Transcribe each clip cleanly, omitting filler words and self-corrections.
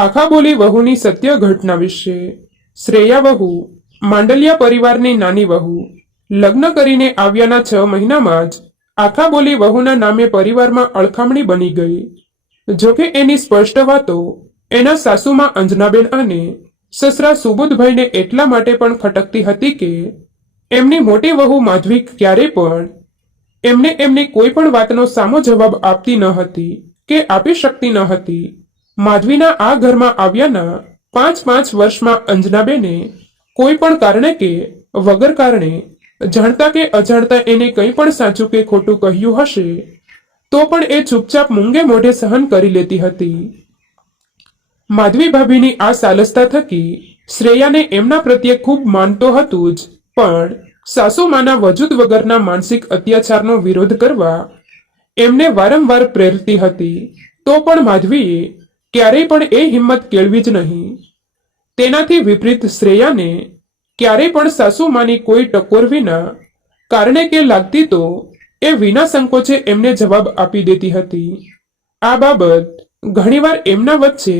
આખા બોલી વહુની સત્ય ઘટના વિશે. શ્રેયા વહુ માંડલિયા પરિવારની નાની વહુ. લગ્ન કરીને આવ્યાના 6 મહિનામાં જ આખા બોલી વહુના નામે પરિવારમાં અળખામણી બની ગઈ. જોકે એની સ્પષ્ટ વાતો એના સાસુમાં અંજનાબેન અને સસરા સુબોધભાઈને એટલા માટે પણ ખટકતી હતી કે એમની મોટી વહુ માધવી ક્યારે પણ એમને એમની કોઈ પણ વાતનો સામો જવાબ આપતી ન હતી કે આપી શકતી ન હતી. માધવીના આ ઘરમાં આવ્યાના 5 વર્ષમાં અંજનાબેને કોઈ પણ કારણે કે વગર કારણે જાણતા કે અજાણતા એને કંઈ પણ સાચું કે ખોટું કહ્યું હશે તો પણ એ ચૂપચાપ મૂંગે મોઢે સહન કરી લેતી હતી. માધવી ભાભીની આ સાલસતા થકી શ્રેયાને એમના પ્રત્યે ખૂબ માનતો હતું જ, પણ સાસુમાના વજૂદ વગરના માનસિક અત્યાચારનો વિરોધ કરવા એમને વારંવાર પ્રેરતી હતી. તો પણ માધવીએ ક્યારેય પણ એ હિંમત કેળવી જ નહીં. તેનાથી વિપરીત શ્રેયાને ક્યારેય પણ સાસુમાની કોઈ ટકોર વિના કારણે કે લાગતી તો એ વિના સંકોચે એમને જવાબ આપી દેતી હતી. આ બાબત ઘણીવાર એમના વચ્ચે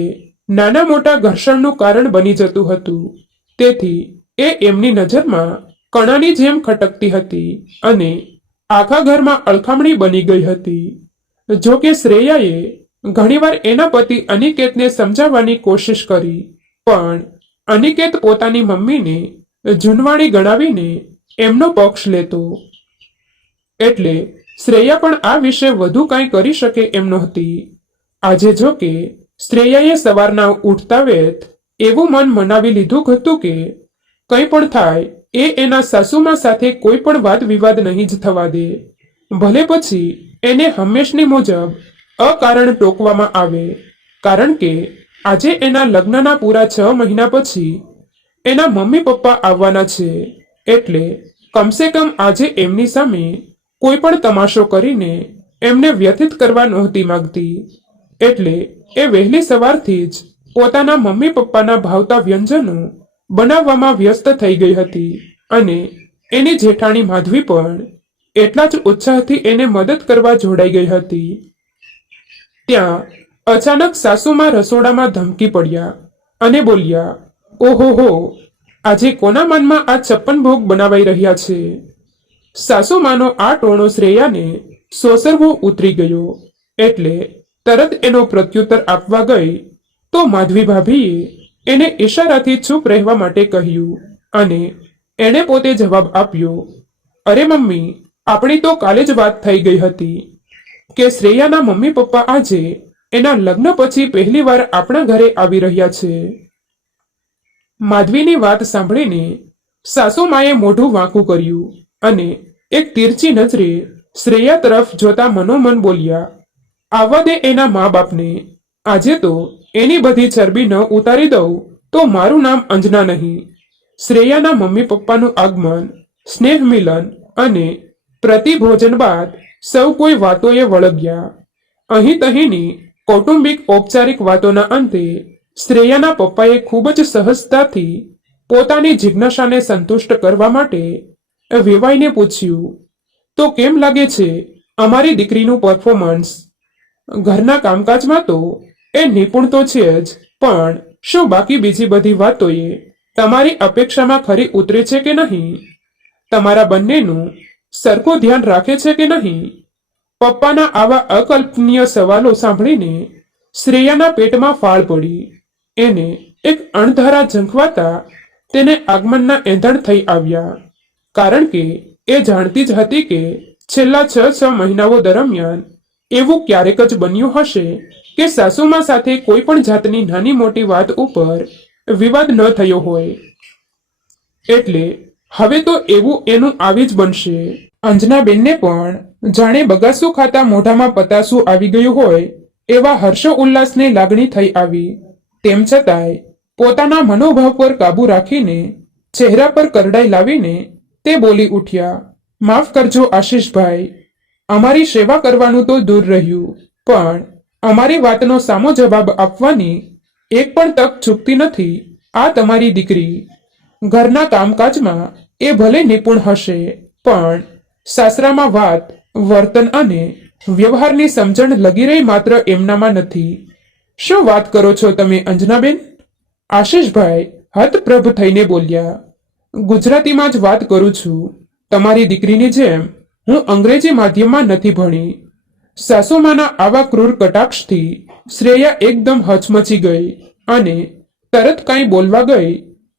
નાના મોટા ઘર્ષણનું કારણ બની જતું હતું. તેથી એ એમની નજરમાં કણાની જેમ ખટકતી હતી અને આખા ઘરમાં અળખામણી બની ગઈ હતી. જો કે શ્રેયાએ ઘણીવાર એના પતિ અનિકેતને સમજાવવાની કોશિશ કરી, પણ અનિકેત પોતાની મમ્મીને જૂનવાણી ગણાવીને એમનો પક્ષ લેતો. એટલે શ્રેયા પણ આ વિશે વધુ કાંઈ કરી શકે એમ નહોતી. આજે જો કે શ્રેયાએ સવારના ઉઠતા વેત એવું મન મનાવી લીધું હતું કે કંઈ પણ થાય એ એના સાસુમા સાથે કોઈ પણ વાદ વિવાદ નહીં જ થવા દે, ભલે પછી એને હંમેશની મુજબ અકારણ ટોકવામાં આવે. કારણ કે આજે એના લગ્નના પૂરા 6 મહિના પછી એના મમ્મી પપ્પા આવવાના છે. એટલે કમસે કમ આજે એમની સામે કોઈ પણ તમાશો કરીને એમને વ્યથિત કરવા નહોતી માંગતી. એટલે એ વહેલી સવારથી જ પોતાના મમ્મી પપ્પાના ભાવતા વ્યંજનો બનાવવામાં વ્યસ્ત થઈ ગઈ હતી અને એની જેઠાણી માધવી પણ એટલા જ ઉત્સાહથી એને મદદ કરવા જોડાઈ ગઈ હતી. ત્યાં અચાનક સાસુમાં રસોડામાં ધમકી પડ્યા અને બોલ્યા, ઓહો હો, આજે કોના મનમાં આ 56 ભોગ બનાવાઈ રહ્યા છે? સાસુમાનો આ ટોણો શ્રેયાને સોસરવો ઉતરી ગયો. એટલે તરત એનો પ્રત્યુત્તર આપવા ગઈ તો માધવી ભાભીએ એને ઈશારાથી ચૂપ રહેવા માટે કહ્યું અને એણે પોતે જવાબ આપ્યો, અરે મમ્મી, આપણી તો કાલે જ વાત થઈ ગઈ હતી કે શ્રેયાના મમ્મી પપ્પા આજે એના લગ્ન પછી પહેલી વાર આપણા ઘરે આવી રહ્યા છે. માધવીની વાત સાંભળીને સાસુમાએ મોઢું વાંકું કર્યું અને એક તીરછી નજરે શ્રેયા તરફ જોતા મનોમન બોલ્યા, આવવા દે એના મા બાપને. આજે તો એની બધી ચરબી ન ઉતારી દઉં તો મારું નામ અંજના નહીં. શ્રેયાના મમ્મી પપ્પાનું આગમન, સ્નેહ મિલન અને પ્રતિભોજન બાદ સૌ કોઈ વાતોએ વળગ્યા. અહીં તહીંની કૌટુંબિક ઔપચારિક વાતોના અંતે શ્રેયાના પપ્પાએ ખૂબ જ સહજતાથી પોતાની જિજ્ઞાસાને સંતુષ્ટ કરવા માટે વેવાઈને પૂછ્યું, તો કેમ લાગે છે અમારી દીકરીનું પરફોર્મન્સ? ઘરના કામકાજમાં તો એ નિપુણ તો છે જ, પણ શું બાકી બીજી બધી વાતોએ તમારી અપેક્ષામાં ખરી ઉતરે છે કે નહીં? તમારા બંનેનું સરખું ધ્યાન રાખે છે કે નહીં? પપ્પાના આવા અકલ્પનીય સવાલો સાંભળીને શ્રેયાના પેટમાં ફાળ પડી. એને એક અણધારા ઝંખવાતા તેને આગમનના એંધણ થઈ આવ્યા. કારણ કે એ જાણતી જ હતી કે છેલ્લા 6 મહિનાઓ દરમિયાન એવું ક્યારેક જ બન્યું હશે કે સાસુમા સાથે કોઈ પણ જાતની નાની મોટી વાત ઉપર વિવાદ ન થયો હોય. એટલે હવે તો એવું એનું આવી જ બનશે. અંજનાબેનને પણ જાણે બગાસું ખાતા મોઢામાં પતાસું આવી ગયું હોય એવા હર્ષો ઉલ્લાસની લાગણી થઈ આવી. તેમ છતાંય પોતાના મનોભાવ પર કાબુ રાખીને ચહેરા પર કરડાઈ લાવીને તે બોલી ઉઠ્યા, માફ કરજો આશીષભાઈ, અમારી સેવા કરવાનું તો દૂર રહ્યું, પણ અમારી વાતનો સામો જવાબ આપવાની એક પણ તક ચૂકતી નથી આ તમારી દીકરી. ઘરના કામકાજમાં એ ભલે નિપુણ હશે, પણ સાસરામાં વાત, વર્તન અને વ્યવહારની સમજણ લગી રહી માત્ર એમનામાં નથી. શું વાત કરો છો તમે અંજનાબેન? આશીષભાઈ હતપ્રભ થઈને બોલ્યા. ગુજરાતીમાં જ વાત કરું છું. તમારી દીકરીની જેમ હું અંગ્રેજી માધ્યમમાં નથી ભણી. સાસુમાના આવા ક્રૂર કટાક્ષથી શ્રેયા એકદમ હચમચી ગઈ અને તરત કાંઈ બોલવા ગઈ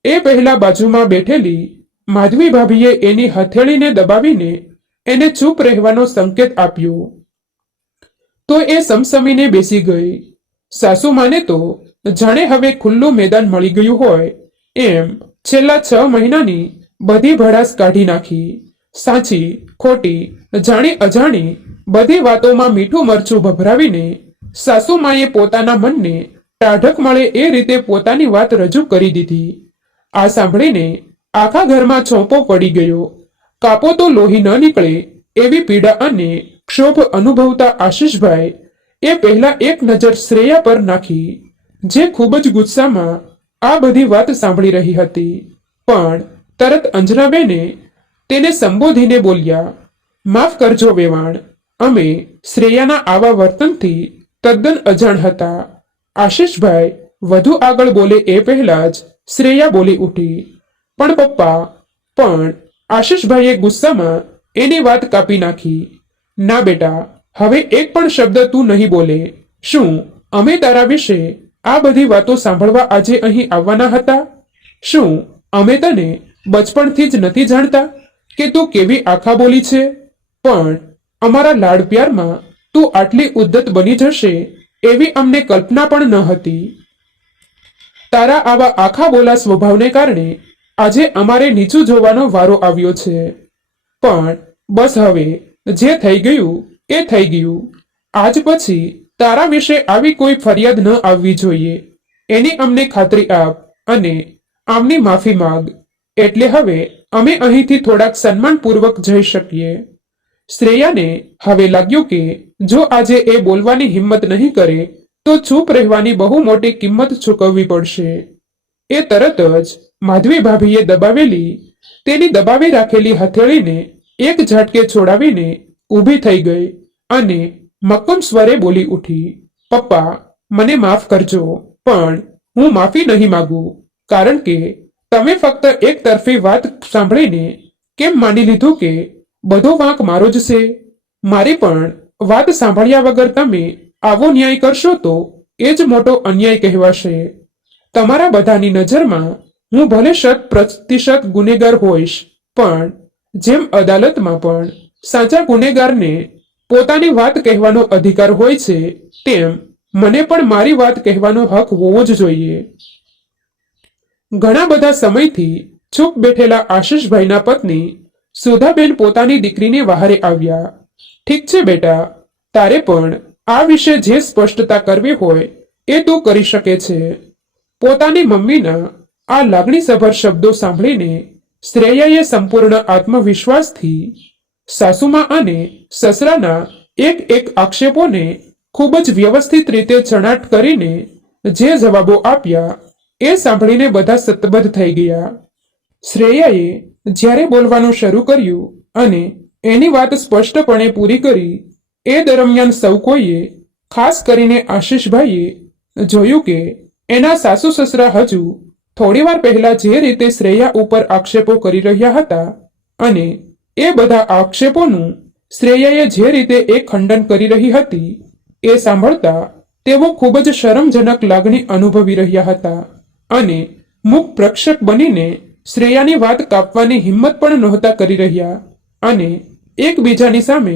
એ પહેલા બાજુમાં બેઠેલી માધવી ભાભીએ એની હથેળીને દબાવીને એને ચૂપ રહેવાનો સંકેત આપ્યો. તો એ સમસમીને બેસી ગઈ. સાસુમાને તો જાણે હવે ખુલ્લું મેદાન મળી ગયું હોય એમ છેલ્લા 6 મહિનાની બધી ભડાસ કાઢી નાખી. સાચી ખોટી જાણી અજાણી બધી વાતોમાં મીઠું મરચું ભભરાવીને સાસુમાએ પોતાના મનને ટાઢક મળે એ રીતે પોતાની વાત રજૂ કરી દીધી. આ સાંભળીને આખા ઘરમાં ચોંપો પડી ગયો. કાપો તો લોહી ન નીકળે એવી પીડા અને ક્ષોભ અનુભવતા આશીષભાઈ એ પહેલા એક નજર શ્રેયા પર નાખી, જે ખૂબ જ ગુસ્સામાં આ બધી વાત સાંભળી રહી હતી. પણ તરત અંજનાબેને તેને સંબોધીને બોલ્યા, માફ કરજો વેવાણ, અમે શ્રેયાના આવા વર્તનથી તદ્દન અજાણ હતા. આશીષભાઈ વધુ આગળ બોલે એ પહેલા જ શ્રેયા બોલી ઉઠી, પણ પપ્પા, પણ આશીષભાઈએ ગુસ્સામાં એની વાત કાપી નાખી. ના બેટા, હવે એક પણ શબ્દ તું નહીં બોલે. શું અમે તારા વિશે આ બધી વાતો સાંભળવા આજે અહીં આવવાના હતા? શું અમે તને બચપણથી જ નથી જાણતા કે તું કેવી આખા બોલી છે? પણ અમારા લાડ પ્યારમાં તું આટલી ઉદ્ધત બની જશે એવી અમને કલ્પના પણ ન હતી. તારા આવા આખા બોલા સ્વભાવને કારણે આજે અમારે નીચું જોવાનો વારો આવ્યો છે. પણ બસ હવે જે થઈ ગયું એ થઈ ગયું. આજ પછી તારા વિશે આવી કોઈ ફરિયાદ ન આવવી જોઈએ એની અમને ખાતરી આપ અને આમની માફી માંગ. એટલે હવે અમે અહીંથી થોડાક સન્માનપૂર્વક જઈ શકીએ. શ્રેયાને હવે લાગ્યું કે જો આજે એ બોલવાની હિંમત નહીં કરે તો ચૂપ રહેવાની બહુ મોટી કિંમત ચૂકવવી પડશે. એ તરત જ માધવી ભાભીએ દબાવેલી તેની દબાવી રાખેલી હથેળીને એક ઝાટકે છોડાવીને ઊભી થઈ ગઈ અને મક્કમ સ્વરે બોલી ઉઠી, પપ્પા, મને માફ કરજો, પણ હું માફી નહીં માંગુ, કારણ કે તમે ફક્ત એક તરફી વાત સાંભળીને કેમ માની લીધું કે બધો વાંક મારો જ છે? મારી પણ વાત સાંભળ્યા વગર તમે આવો ન્યાય કરશો તો એ જ મોટો અન્યાય કહેવાશે. તમારા બધાની નજરમાં હું ભલે 100% ગુનેગાર હોઈશ, પણ જેમ અદાલતમાં પણ સાચા ગુનેગારને પોતાની વાત કહેવાનો અધિકાર હોય છે, તેમ મને પણ મારી વાત કહેવાનો હક હોવો જ જોઈએ. ઘણા બધા સમયથી ચૂપ બેઠેલા આશીષભાઈના પત્ની સુધાબેન પોતાની દીકરીને વહારે આવ્યા. ઠીક છે બેટા, તારે પણ આ વિશે જે સ્પષ્ટતા કરવી હોય એ તું કરી શકે છે. પોતાની મમ્મીના આ લાગણીસભર શબ્દો સાંભળીને શ્રેયાએ સંપૂર્ણ આત્મવિશ્વાસથી સાસુમા અને સસરાના એક આક્ષેપોને ખૂબ જ વ્યવસ્થિત રીતે ચણાટ કરીને જે જવાબો આપ્યા એ સાંભળીને બધા સતબદ્ધ થઈ ગયા. શ્રેયાએ જ્યારે બોલવાનું શરૂ કર્યું અને એની વાત સ્પષ્ટપણે પૂરી કરી એ દરમિયાન સૌ કોઈએ, ખાસ કરીને આશીષભાઈએ જોયું કે એના સાસુ સસરા હજુ થોડીવાર પહેલા જે રીતે શ્રેયા ઉપર આક્ષેપો કરી રહ્યા હતા અને એ બધા આક્ષેપોનું શ્રેયાએ જે રીતે એ ખંડન કરી રહી હતી એ સાંભળતા તેઓ ખૂબ જ શરમજનક લાગણી અનુભવી રહ્યા હતા અને મુખ પ્રક્ષેપ બનીને શ્રેયાની વાત કાપવાની હિંમત પણ નહોતા કરી રહ્યા અને એકબીજાની સામે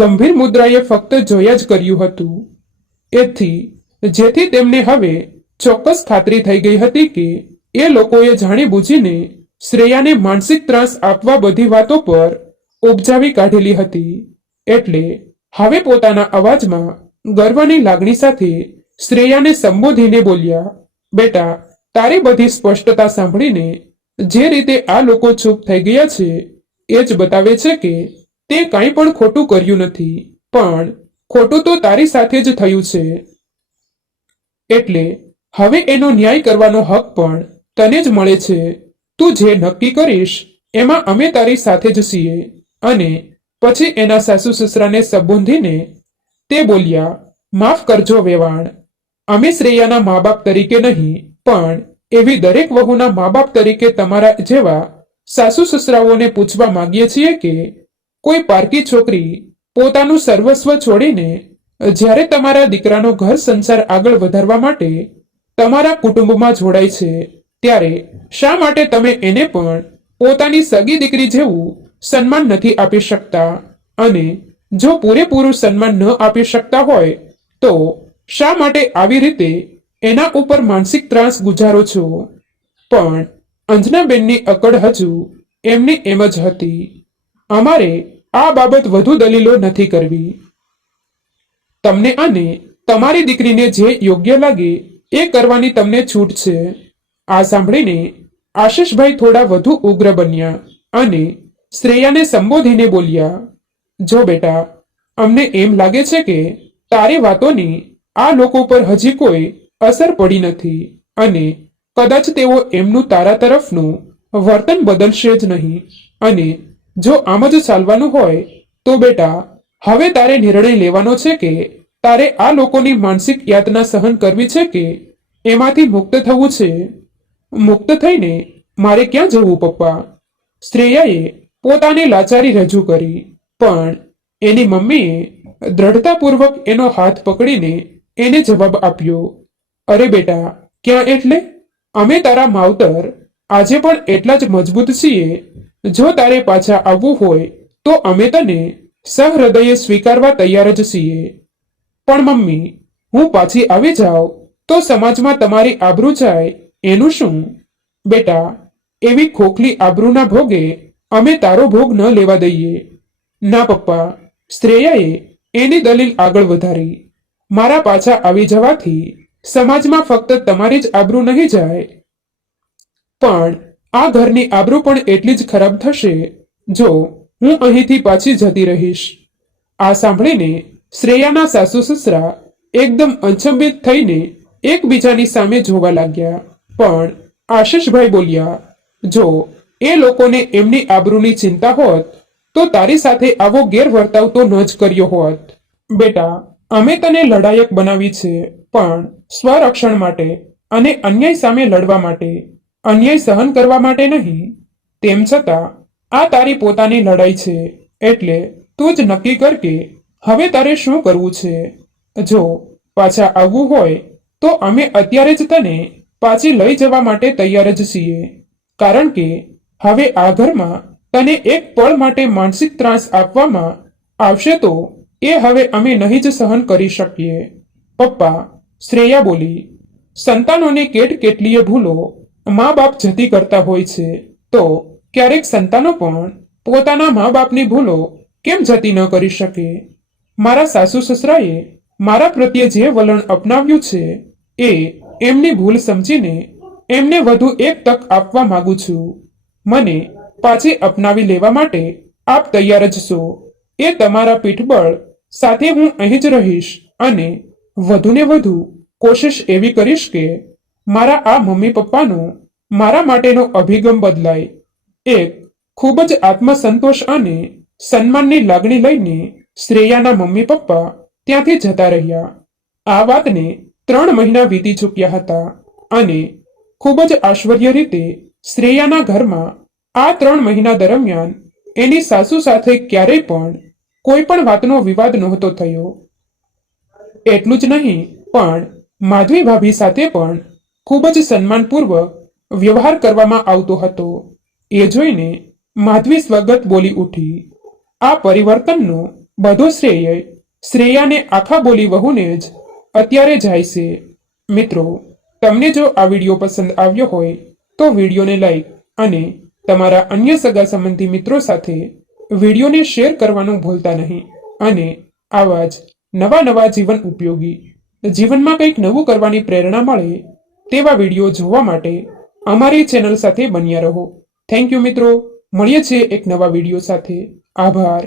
ગંભીર મુદ્રાએ ફક્ત જોયા જ કર્યું હતું. જેથી તેમને હવે ચોક્કસ ખાતરી થઈ ગઈ હતી કે એ લોકોએ જાણી બૂજીને શ્રેયાને માનસિક ત્રાસ આપવા બધી વાતો પર ઉપજાવી કાઢેલી હતી. એટલે હવે પોતાના અવાજમાં ગર્વની લાગણી સાથે શ્રેયાને સંબોધીને બોલ્યા, બેટા, તારી બધી સ્પષ્ટતા સાંભળીને જે રીતે આ લોકો ચૂપ થઈ ગયા છે એ જ બતાવે છે કે તે કંઈ પણ ખોટું કર્યું નથી, પણ ખોટું તો તારી સાથે જ થયું છે. એટલે હવે એનો ન્યાય કરવાનો હક પણ તને જ મળે છે. તું જે નક્કી કરીશ એમાં અમે તારી સાથે જ છીએ. અને પછી એના સાસુ સસરાને સંબોધીને તે બોલ્યા, માફ કરજો વેવાણ, અમે શ્રેયાના મા બાપ તરીકે નહીં, પણ એવી દરેક વહુના મા બાપ તરીકે તમારા જેવા સાસુ સસરાઓને પૂછવા માંગીએ છીએ કે કોઈ પારકી છોકરી પોતાનું સર્વસ્વ છોડીને જ્યારે તમારા દીકરાનો ઘર સંસાર આગળ વધારવા માટે તમારા કુટુંબમાં જોડાય છે, ત્યારે શા માટે તમે એને પણ પોતાની સગી દીકરી જેવું સન્માન નથી આપી શકતા? અને જો પૂરેપૂરું સન્માન ન આપી શકતા હોય તો શા માટે આવી રીતે એના ઉપર માનસિક ત્રાસ ગુજારો છો? પણ અંજનાબેનની અકડ હજુ એમની એમ જ હતી. અમારે આ બાબત વધુ દલીલો નથી કરવી. તમને અને તમારી દીકરીને જે યોગ્ય લાગે એ કરવાની તમને છૂટ છે. આ સાંભળીને આશીષભાઈ થોડા વધુ ઉગ્ર બન્યા અને શ્રેયાને સંબોધીને બોલ્યા, જો બેટા, અમને એમ લાગે છે કે તારી વાતોની આ લોકો પર હજી કોઈ અસર પડી નથી અને કદાચ તેઓ એમનું તારા તરફનું વર્તન બદલશે જ નહીં. અને જો આમ જ ચાલવાનું હોય તો બેટા, હવે તારે નિર્ણય લેવાનો છે કે તારે આ લોકોની માનસિક યાતના સહન કરવી છે કે એમાંથી મુક્ત થવું છે. મુક્ત થઈને મારે ક્યાં જવું પપ્પા? શ્રેયાએ પોતાની લાચારી રજૂ કરી, પણ એની મમ્મીએ દ્રઢતાપૂર્વક એનો હાથ પકડીને એને જવાબ આપ્યો, અરે બેટા, ક્યાં એટલે? અમે તારા માવતર આજે પણ એટલા જ મજબૂત છીએ. જો તારે પાછા આવવું હોય તો અમે તને સહૃદયે સ્વીકારવા તૈયાર જ છીએ. પણ મમ્મી, હું પાછી આવી જાઉં તો સમાજમાં તમારી આબરૂ જાય એનું શું? બેટા, એવી ખોખલી આબરૂના ભોગે અમે તારો ભોગ ન લેવા દઈએ. ના પપ્પા, શ્રેયાએ એની દલીલ આગળ વધારી, મારા પાછા આવી જવાથી સમાજમાં ફક્ત તમારી જ આબરૂ નહીં જાય, પણ આ ઘરની આબરૂ પણ એટલી જ ખરાબ થશે જો હું અહીંથી પાછી જતી રહીશ. આ સાંભળીને શ્રેયાના સાસુ સસરા એકદમ અચંબિત થઈને એકબીજાની સામે જોવા લાગ્યા. પણ આશીષભાઈ બોલ્યા, જો એ લોકોને એમની આબરૂની ચિંતા હોત તો તારી સાથે આવો ગેરવર્તાવ તો ન જ કર્યો હોત. બેટા, અમે તને લડાયક બનાવી છે, પણ સ્વરક્ષણ માટે અને અન્યાય સામે લડવા માટે, અન્યાય સહન કરવા માટે નહીં. તેમ છતાં આ તારી પોતાની લડાઈ છે, એટલે તું જ નક્કી કર કે હવે તારે શું કરવું છે. જો પાછા આવવું હોય તો અમે અત્યારે જ તને પાછી લઈ જવા માટે તૈયાર જ છીએ, કારણ કે હવે આ ઘરમાં તને એક પળ માટે માનસિક ત્રાસ આપવામાં આવશે તો એ હવે અમે નહીં જ સહન કરી શકીએ. પપ્પા, શ્રેયા બોલી, સંતાનોને કેટલીય ભૂલો મા બાપ જતી કરતા હોય છે, તો ક્યારેક સંતાનો પણ પોતાના મા બાપની ભૂલો કેમ જતી ન કરી શકે? મારા સાસુ સસરાએ મારા પ્રત્યે જે વલણ અપનાવ્યું છે એ એમની ભૂલ સમજીને એમને વધુ એક તક આપવા માંગુ છું. મને પાછી અપનાવી લેવા માટે આપ તૈયાર જ છો એ તમારા પીઠબળ સાથે હું અહીં જ રહીશ અને વધુને વધુ કોશિશ એવી કરીશ કે મારા આ મમ્મી પપ્પાનો મારા માટેનો અભિગમ બદલાય. એક ખૂબ જ આત્મસંતોષ અને સન્માનની લાગણી લઈને શ્રેયાના મમ્મી પપ્પા ત્યાંથી જતા રહ્યા. આ વાતને 3 મહિના વીતી ચૂક્યા હતા અને ખૂબ જ આશ્ચર્ય રીતે શ્રેયાના ઘરમાં આ 3 મહિના દરમિયાન એની સાસુ સાથે ક્યારેય પણ કોઈ પણ વાતનો વિવાદ નહોતો થયો. એટલું જ નહીં, પણ માધવી ભાભી સાથે પણ ખૂબ જ સન્માનપૂર્વક વ્યવહાર કરવામાં આવતો હતો. એ જોઈને માધવી સ્વગત બોલી ઉઠી, આ પરિવર્તનનો બધો શ્રેય શ્રેયાને આખા બોલી વહુને જ અત્યારે જાય છે. મિત્રો, તમને જો આ વિડીયો પસંદ આવ્યો હોય તો વિડીયોને લાઈક અને તમારા અન્ય સગા સંબંધી મિત્રો સાથે વિડીયોને શેર કરવાનું ભૂલતા નહીં. અને આવા જ નવા જીવન ઉપયોગી, જીવનમાં કંઈક નવું કરવાની પ્રેરણા મળે તેવા વિડીયો જોવા માટે અમારી ચેનલ સાથે બન્યા રહો. થેન્ક યુ મિત્રો. મળીએ છીએ એક નવા વિડીયો સાથે. આભાર.